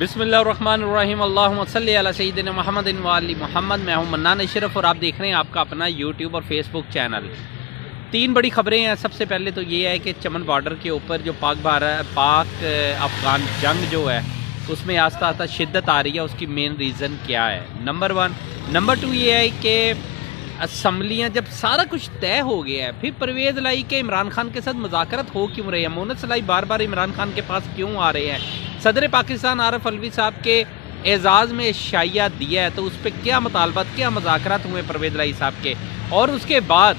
बिस्मिल्लाहिर्रहमानिर्रहीम अल्लाहुम्मा सल्ली अला सय्यिदिना मुहम्मदिन व आलि मुहम्मद। मैं हूं मन्नान अशरफ और आप देख रहे हैं आपका अपना यूट्यूब और फेसबुक चैनल। तीन बड़ी खबरें हैं। सबसे पहले तो ये है कि चमन बॉर्डर के ऊपर जो पाक अफ़गान जंग जो है उसमें आस्ता आस्ता शिद्दत आ रही है। उसकी मेन रीज़न क्या है, नंबर वन। नंबर टू ये है कि असम्बलियाँ जब सारा कुछ तय हो गया है, फिर परवेज़ लाई के इमरान खान के साथ मुज़ाकरत हो क्यों रही है, मोहम्मद सलाई बार बार इमरान खान के पास क्यों आ रहे हैं, सदर पाकिस्तान आरिफ अलवी साहब के एजाज़ में शाइया दिया है तो उस पर क्या मुतालबात, क्या मुज़ाकरात हुए परवेज़ लाई साहब के, और उसके बाद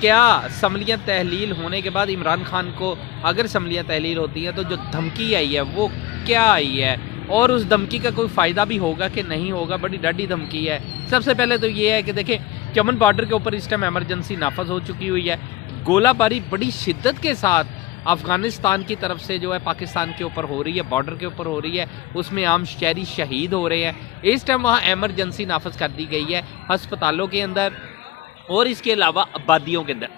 क्या असम्बलियाँ तहलील होने के बाद इमरान खान को अगर असम्बलियाँ तहलील होती हैं तो जो धमकी आई है वो क्या आई है, और उस धमकी का कोई फ़ायदा भी होगा कि नहीं होगा। बड़ी डडी धमकी है। सबसे पहले तो ये है कि देखें, चमन बॉर्डर के ऊपर इस टाइम एमरजेंसी नाफज हो चुकी हुई है। गोलाबारी बड़ी शिद्दत के साथ अफ़गानिस्तान की तरफ से जो है पाकिस्तान के ऊपर हो रही है, बॉर्डर के ऊपर हो रही है, उसमें आम शहरी शहीद हो रहे हैं। इस टाइम वहाँ एमरजेंसी नाफज कर दी गई है हस्पतालों के अंदर और इसके अलावा आबादियों के अंदर।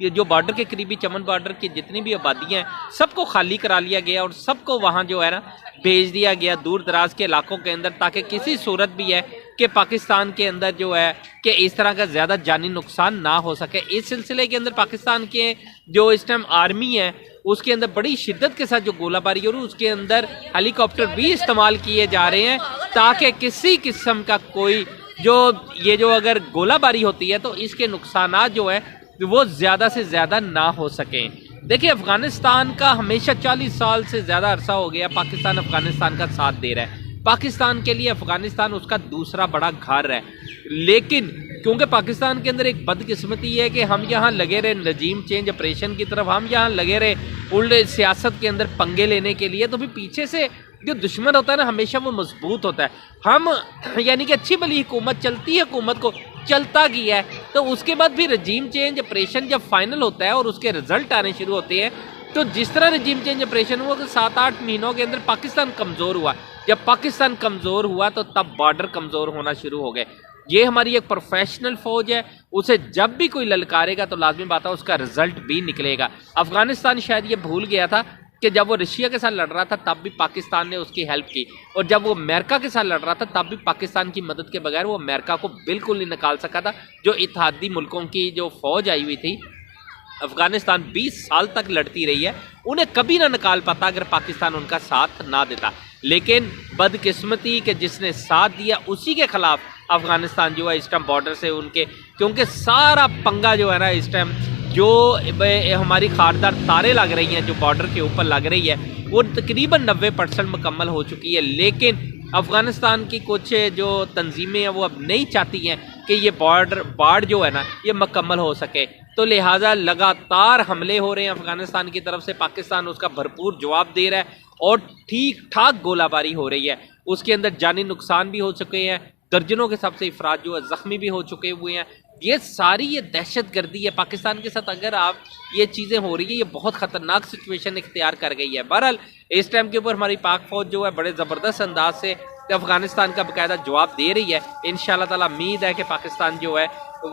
ये जो बॉर्डर के करीबी चमन बॉर्डर की जितनी भी आबादियाँ हैं सबको खाली करा लिया गया और सबको वहाँ जो है ना भेज दिया गया दूर दराज के इलाकों के अंदर, ताकि किसी सूरत भी है कि पाकिस्तान के अंदर जो है कि इस तरह का ज़्यादा जानी नुकसान ना हो सके। इस सिलसिले के अंदर पाकिस्तान के जो इस टाइम आर्मी है उसके अंदर बड़ी शिद्दत के साथ जो गोलाबारी हो रही है, उसके अंदर हेलीकॉप्टर भी इस्तेमाल किए जा रहे हैं ताकि किसी किस्म का कोई जो अगर गोलाबारी होती है तो इसके नुकसानात जो है वो ज़्यादा से ज़्यादा ना हो सकें। देखिए, अफ़गानिस्तान का हमेशा 40 साल से ज़्यादा अरसा हो गया पाकिस्तान अफ़गानिस्तान का साथ दे रहा है। पाकिस्तान के लिए अफ़गानिस्तान उसका दूसरा बड़ा घर है, लेकिन क्योंकि पाकिस्तान के अंदर एक बदकिस्मती है कि हम यहाँ लगे रहे रजीम चेंज ऑपरेशन की तरफ, हम यहाँ लगे रहे उल्टे सियासत के अंदर पंगे लेने के लिए, तो फिर पीछे से जो दुश्मन होता है ना हमेशा वो मजबूत होता है। हम यानी कि अच्छी भली हुकूमत चलती है, हुकूमत को चलता गया है, तो उसके बाद फिर रजीम चेंज ऑपरेशन जब फाइनल होता है और उसके रिजल्ट आने शुरू होते हैं, तो जिस तरह रजीम चेंज ऑपरेशन हुआ तो 7-8 महीनों के अंदर पाकिस्तान कमज़ोर हुआ। जब पाकिस्तान कमज़ोर हुआ तो तब बॉर्डर कमज़ोर होना शुरू हो गए। ये हमारी एक प्रोफेशनल फ़ौज है, उसे जब भी कोई ललकारेगा तो लाजमी बात है उसका रिजल्ट भी निकलेगा। अफ़गानिस्तान शायद ये भूल गया था कि जब वो रशिया के साथ लड़ रहा था तब भी पाकिस्तान ने उसकी हेल्प की, और जब वो अमेरिका के साथ लड़ रहा था तब भी पाकिस्तान की मदद के बगैर वो अमेरिका को बिल्कुल नहीं निकाल सका था। जो इत्तेहादी मुल्कों की जो फ़ौज आई हुई थी, अफ़गानिस्तान 20 साल तक लड़ती रही है, उन्हें कभी ना निकाल पाता अगर पाकिस्तान उनका साथ ना देता। लेकिन बदकिस्मती के जिसने साथ दिया उसी के खिलाफ अफ़गानिस्तान जो है इस टाइम बॉर्डर से उनके, क्योंकि सारा पंगा जो है ना इस टाइम जो हमारी खारदार तारें लग रही हैं जो बॉर्डर के ऊपर लग रही है वो तकरीबन 90% मुकम्मल हो चुकी है। लेकिन अफ़गानिस्तान की कुछ जो तंजीमें हैं वो अब नहीं चाहती हैं कि ये बाढ़ जो है ना ये मुकम्मल हो सके, तो लिहाजा लगातार हमले हो रहे हैं अफ़गानिस्तान की तरफ से। पाकिस्तान उसका भरपूर जवाब दे रहा है और ठीक ठाक गोलाबारी हो रही है। उसके अंदर जानी नुकसान भी हो चुके हैं, दर्जनों के हिसाब से अफराद जो है ज़ख्मी भी हो चुके हुए हैं। ये सारी ये दहशत गर्दी है पाकिस्तान के साथ। अगर आप ये चीज़ें हो रही है, ये बहुत ख़तरनाक सिचुएशन इख्तियार कर गई है। बहरहाल इस टाइम के ऊपर हमारी पाक फ़ौज जो है बड़े ज़बरदस्त अंदाज से अफ़गानिस्तान का बाकायदा जवाब दे रही है। इंशाअल्लाह ताला उम्मीद है कि पाकिस्तान जो है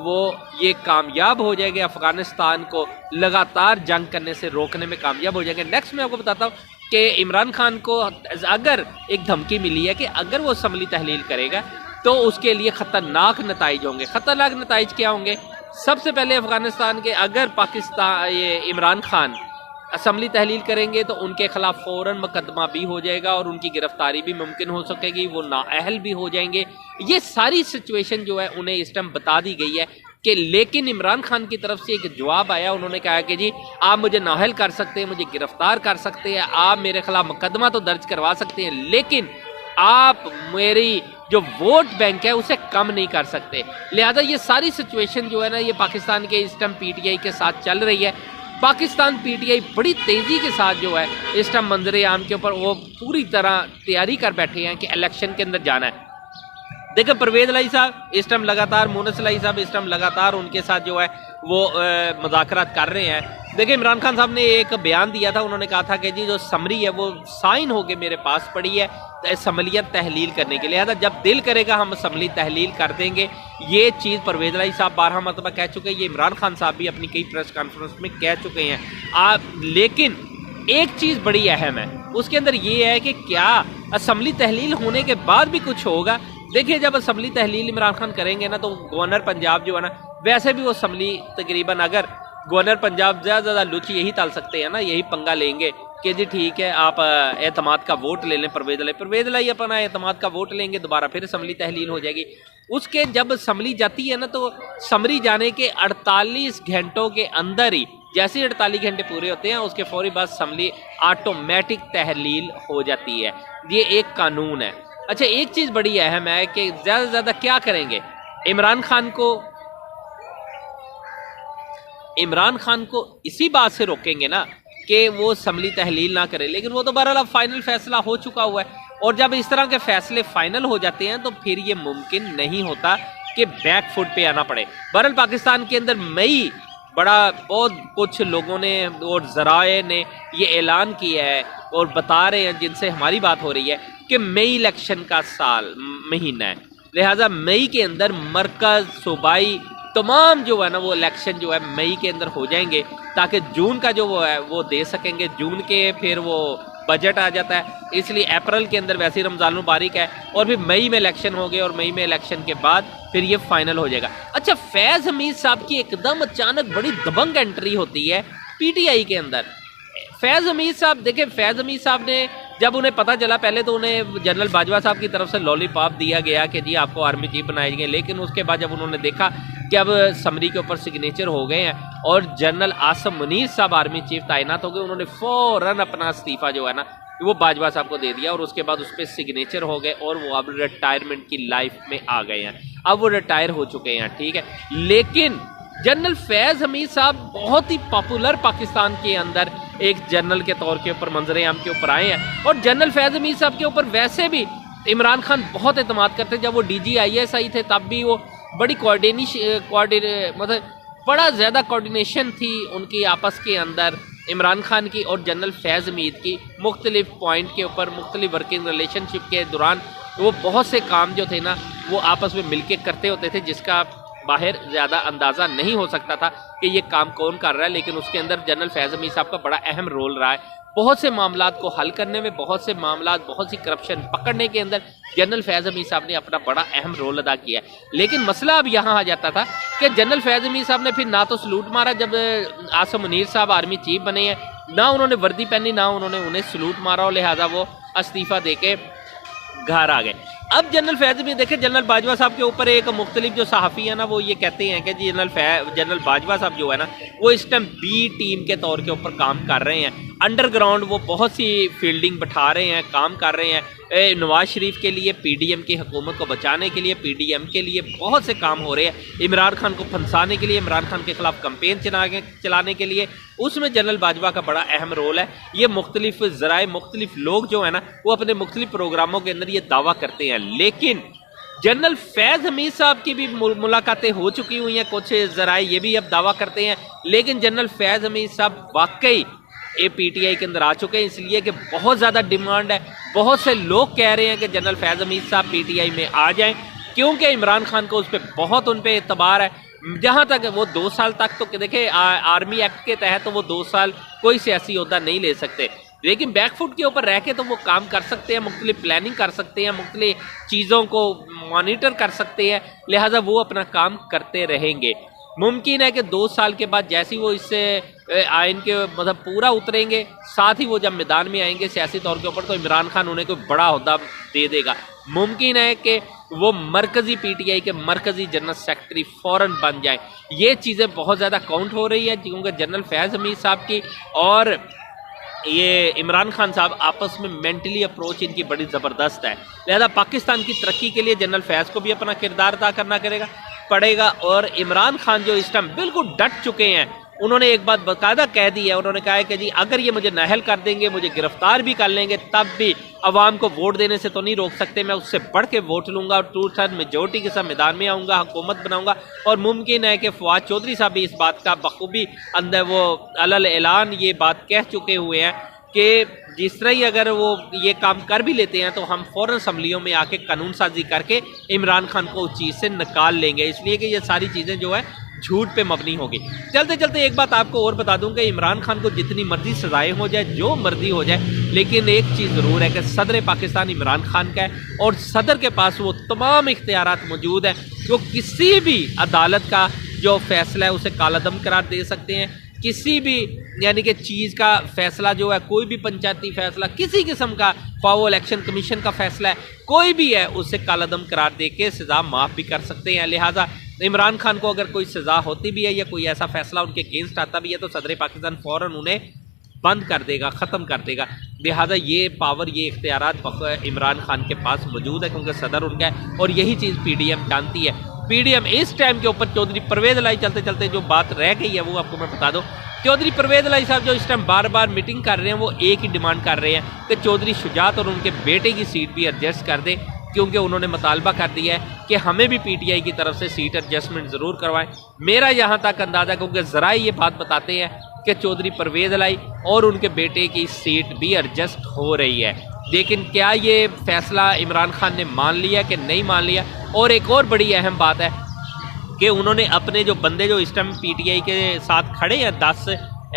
वो ये कामयाब हो जाएगा, अफ़गानिस्तान को लगातार जंग करने से रोकने में कामयाब हो जाएंगे। नेक्स्ट मैं आपको बताता हूँ कि इमरान खान को अगर एक धमकी मिली है कि अगर वो असम्बली तहलील करेगा तो उसके लिए ख़तरनाक नताइज होंगे। ख़तरनाक नताइज क्या होंगे? सबसे पहले अफ़गानिस्तान के अगर पाकिस्तान ये इमरान खान असम्बली तहलील करेंगे तो उनके खिलाफ फ़ौरन मुकदमा भी हो जाएगा और उनकी गिरफ्तारी भी मुमकिन हो सकेगी, वो नाअहल भी हो जाएंगे। ये सारी सिचुएशन जो है उन्हें इस टाइम बता दी गई है कि, लेकिन इमरान खान की तरफ से एक जवाब आया। उन्होंने कहा कि जी आप मुझे नाअहल कर सकते हैं, मुझे गिरफ्तार कर सकते हैं, आप मेरे खिलाफ मुकदमा तो दर्ज करवा सकते हैं, लेकिन आप मेरी जो वोट बैंक है उसे कम नहीं कर सकते। लिहाजा ये सारी सिचुएशन जो है ना ये पाकिस्तान के इस टाइम पीटीआई के साथ चल रही है। पाकिस्तान पीटीआई बड़ी तेज़ी के साथ जो है इस टाइम मंजर आम के ऊपर वो पूरी तरह तैयारी कर बैठे हैं कि इलेक्शन के अंदर जाना है। देखिए, परवेज़ लाई साहब इस टाइम लगातार, मोहम्मद सलाई साहब इस टाइम लगातार उनके साथ जो है वो मुज़ाकरात कर रहे हैं। देखिए, इमरान खान साहब ने एक बयान दिया था, उन्होंने कहा था कि जी जो समरी है वो साइन होके मेरे पास पड़ी है असम्बलियाँ तहलील करने के लिए, लिहाजा जब दिल करेगा हम असम्बली तहलील कर देंगे। ये चीज़ परवेज़ लाई साहब 12 मरतबा कह चुके हैं, ये इमरान खान साहब भी अपनी कई प्रेस कॉन्फ्रेंस में कह चुके हैं। लेकिन एक चीज़ बड़ी अहम है, उसके अंदर ये है कि क्या असम्बली तहलील होने के बाद भी कुछ होगा। देखिए जब असम्बली तहलील इमरान खान करेंगे ना, तो गवर्नर पंजाब जो है ना, वैसे भी वो असम्बली तकरीबन, अगर गवर्नर पंजाब ज़्यादा लुच यही टाल सकते हैं ना, यही पंगा लेंगे कि जी ठीक है आप एतमाद का वोट ले लें, परवेज लाई अपना एतमाद का वोट लेंगे, दोबारा फिर असम्बली तहलील हो जाएगी। उसके जब असम्बली जाती है ना, तो समरी जाने के 48 घंटों के अंदर ही, जैसे 48 घंटे पूरे होते हैं उसके फौरी बाद असम्बली ऑटोमेटिक तहलील हो जाती है। ये एक कानून है। अच्छा एक चीज़ बड़ी अहम है कि ज़्यादा से ज़्यादा क्या करेंगे, इमरान खान को इसी बात से रोकेंगे ना कि वो असम्बली तहलील ना करे, लेकिन वो तो बहरहाल फाइनल फैसला हो चुका हुआ है। और जब इस तरह के फैसले फाइनल हो जाते हैं तो फिर ये मुमकिन नहीं होता कि बैक फुट पे आना पड़े। बहरहाल पाकिस्तान के अंदर बहुत कुछ लोगों ने और ज़राए ने ये ऐलान किया है और बता रहे हैं, जिनसे हमारी बात हो रही है, कि मई इलेक्शन का महीना है, लिहाजा मई के अंदर मरकज़ सूबाई तमाम जो है ना वो इलेक्शन जो है मई के अंदर हो जाएंगे, ताकि जून का जो वो है वो दे सकेंगे। जून के फिर वो बजट आ जाता है, इसलिए अप्रैल के अंदर वैसे ही रमज़ान मुबारक है और फिर मई में इलेक्शन हो गए और मई में इलेक्शन के बाद फिर ये फाइनल हो जाएगा। अच्छा फैज़ हमीद साहब की एकदम अचानक बड़ी दबंग एंट्री होती है पीटीआई के अंदर। फैज़ हमीद साहब देखें, फैज़ हमीद साहब ने जब उन्हें पता चला, पहले तो उन्हें जनरल बाजवा साहब की तरफ से लॉलीपॉप दिया गया कि जी आपको आर्मी चीफ बनाएंगे, लेकिन उसके बाद जब उन्होंने देखा कि अब समरी के ऊपर सिग्नेचर हो गए हैं और जनरल आसम मुनीर साहब आर्मी चीफ तैनात हो गए, उन्होंने फ़ौरन अपना इस्तीफ़ा जो है ना वो बाजवा साहब को दे दिया और उसके बाद उस पर सिग्नेचर हो गए और वो अब रिटायरमेंट की लाइफ में आ गए हैं। अब वो रिटायर हो चुके हैं, ठीक है। लेकिन जनरल फैज़ हमीद साहब बहुत ही पॉपुलर पाकिस्तान के अंदर एक जनरल के तौर के ऊपर मंजर आम के ऊपर आए हैं और जनरल फैज़ हमीद साहब के ऊपर वैसे भी इमरान खान बहुत एतमाद करते। जब वो DGISI थे तब भी वो बड़ी मतलब बड़ा ज़्यादा कोऑर्डिनेशन थी उनकी आपस के अंदर, इमरान खान की और जनरल फैज़ हमीद की, मुख्तलिफ पॉइंट के ऊपर मुख्तलिफ वर्किंग रिलेशनशिप के दौरान वो बहुत से काम जो थे ना वो आपस में मिलके करते होते थे, जिसका बाहर ज़्यादा अंदाज़ा नहीं हो सकता था कि ये काम कौन कर रहा है, लेकिन उसके अंदर जनरल फैज़ हमीद साहब का बड़ा अहम रोल रहा है। बहुत से मामलात को हल करने में, बहुत से मामलात, बहुत सी करप्शन पकड़ने के अंदर जनरल फैज़ हमीद साहब ने अपना बड़ा अहम रोल अदा किया है। लेकिन मसला अब यहाँ आ जाता था कि जनरल फैज़ हमीद साहब ने फिर ना तो सलूट मारा जब आसम मुनीर साहब आर्मी चीफ बने हैं, ना उन्होंने वर्दी पहनी, ना उन्होंने उन्हें सलूट मारा और लिहाजा वो इस्तीफ़ा दे के घर आ गए। अब जनरल फैज़ भी देखें, जनरल बाजवा साहब के ऊपर एक मुख्तलिफ जो सहाफ़ी है ना वो ये कहते हैं कि जी जनरल बाजवा साहब जो है ना वो इस टाइम बी टीम के तौर के ऊपर काम कर रहे हैं, अंडरग्राउंड वो बहुत सी फील्डिंग बैठा रहे हैं, काम कर रहे हैं। नवाज शरीफ के लिए, PDM की हुकूमत को बचाने के लिए, PDM के लिए बहुत से काम हो रहे हैं, इमरान खान को फंसाने के लिए, इमरान खान के खिलाफ कंपेन चलाने के लिए, उसमें जनरल बाजवा का बड़ा अहम रोल है। ये मुख्तलिफ ज़राए, मुख्तलिफ लोग जो है ना वो अपने मुख्तलिफ प्रोग्रामों के अंदर ये दावा करते हैं। लेकिन जनरल फैज़ हमीद साहब की भी मुलाकातें हो चुकी हुई हैं, कुछ ज़राए ये भी अब दावा करते हैं, लेकिन जनरल फैज़ हमीद साहब वाकई PTI के अंदर आ चुके हैं, इसलिए कि बहुत ज़्यादा डिमांड है। बहुत से लोग कह रहे हैं कि जनरल फैज़ हमीद साहब PTI में आ जाएं, क्योंकि इमरान खान को उस पर बहुत उन पर एतबार है। जहाँ तक वो 2 साल तक तो देखें आर्मी एक्ट के तहत तो वो 2 साल कोई सियासी ओहदा नहीं ले सकते, लेकिन बैकफुट के ऊपर रह के तो वो काम कर सकते हैं, मुख्तलिफ प्लानिंग कर सकते हैं, मुख्तलिफ चीज़ों को मॉनिटर कर सकते हैं, लिहाजा वो अपना काम करते रहेंगे। मुमकिन है कि 2 साल के बाद जैसे ही वो इससे आइन के मतलब पूरा उतरेंगे, साथ ही वो जब मैदान में आएंगे सियासी तौर के ऊपर, तो इमरान खान उन्हें कोई बड़ा ओहदा दे देगा। मुमकिन है कि वो मरकज़ी PTI के मरकज़ी जनरल सेक्रेटरी फ़ौरन बन जाए। ये चीज़ें बहुत ज़्यादा काउंट हो रही है, क्योंकि जनरल फैज़ हमीद साहब की और ये इमरान खान साहब आपस में मेंटली अप्रोच इनकी बड़ी ज़बरदस्त है। लिहाजा पाकिस्तान की तरक्की के लिए जनरल फैज़ को भी अपना किरदार अदा करना पड़ेगा। और इमरान खान जो इस टाइम बिल्कुल डट चुके हैं, उन्होंने एक बात बाकायदा कह दी है, उन्होंने कहा है कि जी अगर ये मुझे नाअहल कर देंगे, मुझे गिरफ्तार भी कर लेंगे, तब भी अवाम को वोट देने से तो नहीं रोक सकते, मैं उससे बढ़ के वोट लूँगा और 2/3 मेजोरिटी के साथ मैदान में आऊँगा, हुकूमत बनाऊँगा। और मुमकिन है कि फवाद चौधरी साहब भी इस बात का बखूबी अंदर वो अलल ऐलान ये बात कह चुके हुए हैं कि जिस तरह ही अगर वो ये काम कर भी लेते हैं तो हम फ़ौरन असम्बलियों में आके कानून साजी करके इमरान खान को उस चीज़ से निकाल लेंगे। इसलिए कि ये सारी चीज़ें जो है झूठ पे मबनी होगी। चलते चलते एक बात आपको और बता दूं कि इमरान खान को जितनी मर्जी सजाएं हो जाए, जो मर्जी हो जाए, लेकिन एक चीज़ ज़रूर है कि सदर पाकिस्तान इमरान खान का है और सदर के पास वो तमाम इख्तियारात मौजूद हैं, वो किसी भी अदालत का जो फैसला है उसे कालादम करार दे सकते हैं। किसी भी यानी कि चीज़ का फैसला जो है, कोई भी पंचायती फैसला, किसी किस्म का, ख्वाह वो इलेक्शन कमीशन का फैसला है, कोई भी है, उसे कालादम करार दे के सज़ा माफ़ भी कर सकते हैं। लिहाजा इमरान खान को अगर कोई सज़ा होती भी है या कोई ऐसा फैसला उनके अगेंस्ट आता भी है तो सदर पाकिस्तान फ़ौरन उन्हें बंद कर देगा, ख़त्म कर देगा। लिहाजा ये पावर, ये इख्तियारात इमरान खान के पास मौजूद है क्योंकि सदर उनका है और यही चीज़ PDM जानती है। PDM इस टाइम के ऊपर चौधरी परवेज़ इलाही, चलते चलते जो बात रह गई है वो आपको मैं बता दूं, चौधरी परवेज़ इलाही साहब जो इस टाइम बार बार मीटिंग कर रहे हैं, वो एक ही डिमांड कर रहे हैं कि चौधरी शुजात और उनके बेटे की सीट भी एडजस्ट कर दें, क्योंकि उन्होंने मुतालबा कर दिया है कि हमें भी PTI की तरफ से सीट एडजस्टमेंट ज़रूर करवाएं। मेरा यहाँ तक अंदाज़ा, क्योंकि ज़रा ये बात बताते हैं कि चौधरी परवेज़ इलाही और उनके बेटे की सीट भी एडजस्ट हो रही है, लेकिन क्या ये फैसला इमरान खान ने मान लिया कि नहीं मान लिया। और एक और बड़ी अहम बात है कि उन्होंने अपने जो बंदे जो इस टाइम PTI के साथ खड़े हैं, 10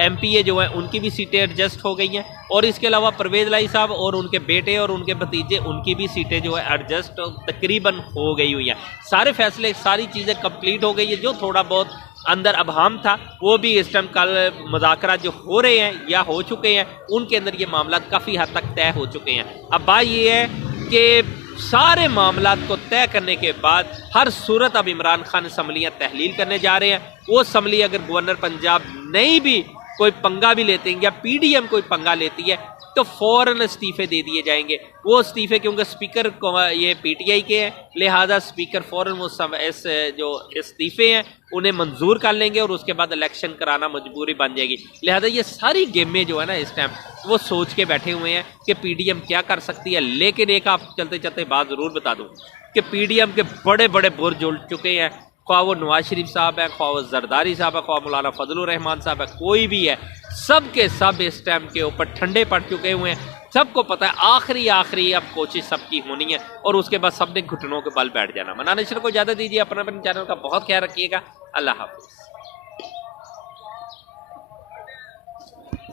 MPA जो हैं, उनकी भी सीटें एडजस्ट हो गई हैं और इसके अलावा परवेज़ इलाही साहब और उनके बेटे और उनके भतीजे, उनकी भी सीटें जो है एडजस्ट तकरीबन हो गई हुई हैं। सारे फैसले, सारी चीज़ें कंप्लीट हो गई है। जो थोड़ा बहुत अंदर अभाम था वो भी इस टाइम कल मुज़ाकरा जो हो रहे हैं या हो चुके हैं, उनके अंदर ये मामला काफ़ी हद तक तय हो चुके हैं। अब बात ये है कि सारे मामला को तय करने के बाद हर सूरत अब इमरान खान असम्बलियाँ तहलील करने जा रहे हैं। वो असम्बली अगर गवर्नर पंजाब नहीं भी कोई पंगा भी लेते हैं या PDM कोई पंगा लेती है तो फ़ौरन इस्तीफ़े दे दिए जाएंगे। वो इस्तीफ़े क्योंकि स्पीकर ये PTI के हैं, लिहाजा स्पीकर फ़ौरन वो सब इस जो इस्तीफ़े हैं उन्हें मंजूर कर लेंगे और उसके बाद इलेक्शन कराना मजबूरी बन जाएगी। लिहाजा ये सारी गेमें जो है ना इस टाइम वो सोच के बैठे हुए हैं कि PDM क्या कर सकती है। लेकिन एक आप चलते चलते बात ज़रूर बता दूँ कि PDM के बड़े बड़े बुर्ज उड़ चुके हैं, ख्वाह वो नवाज शरीफ साहब है, ख्वाह वो जरदारी साहब है, ख्वाह मौलाना फजलुर रहमान साहब है, कोई भी है, सब के सब इस टाइम के ऊपर ठंडे पड़ चुके हुए हैं। सबको पता है आखिरी अब कोशिश सबकी होनी है और उसके बाद सबने घुटनों के बल बैठ जाना। मनाने को इजाज़त दीजिए, अपना चैनल का बहुत ख्याल रखिएगा। अल्लाह हाफिज़।